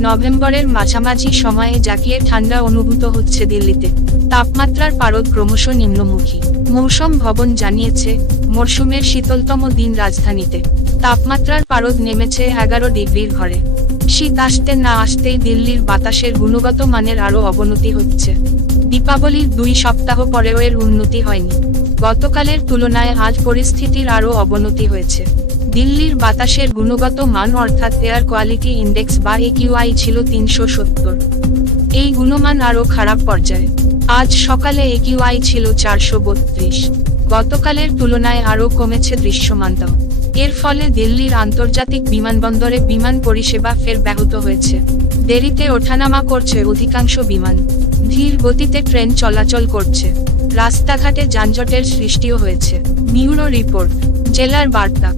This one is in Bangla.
নভেম্বরের মাঝামাঝি সময়ে জাকিয়ে ঠান্ডা অনুভূত হচ্ছে দিল্লিতে। তাপমাত্রার পারদ ক্রমশ নিম্নমুখী। মৌসুম ভবন জানিয়েছে, মরশুমের শীতলতম দিন রাজধানীতে। তাপমাত্রার পারদ নেমেছে এগারো ডিগ্রির ঘরে। শীত আসতে না আসতেই দিল্লির বাতাসের গুণগত মানের আরও অবনতি হচ্ছে। দীপাবলির দুই সপ্তাহ পরেও এর উন্নতি হয়নি। গতকালের তুলনায় আজ পরিস্থিতির আরও অবনতি হয়েছে। দিল্লির বাতাসের গুণগত মান অর্থাৎ এয়ার কোয়ালিটি ইন্ডেক্স বা একিউআই ছিল তিনশো সত্তর। এই গুণমান আরও খারাপ পর্যায়ে। আজ সকালে একিউআই ছিল চারশো বত্রিশ। গতকালের তুলনায় আরও কমেছে দৃশ্যমানতাও এর ফলে দিল্লির আন্তর্জাতিক বিমানবন্দরে বিমান পরিষেবা ফের ব্যাহত হয়েছে। দেরিতে ওঠানামা করছে অধিকাংশ বিমান। ধীর গতিতে ট্রেন চলাচল করছে। রাস্তাঘাটে যানজটের সৃষ্টিও হয়েছে। নিউরো রিপোর্ট, জেলার বার্তা।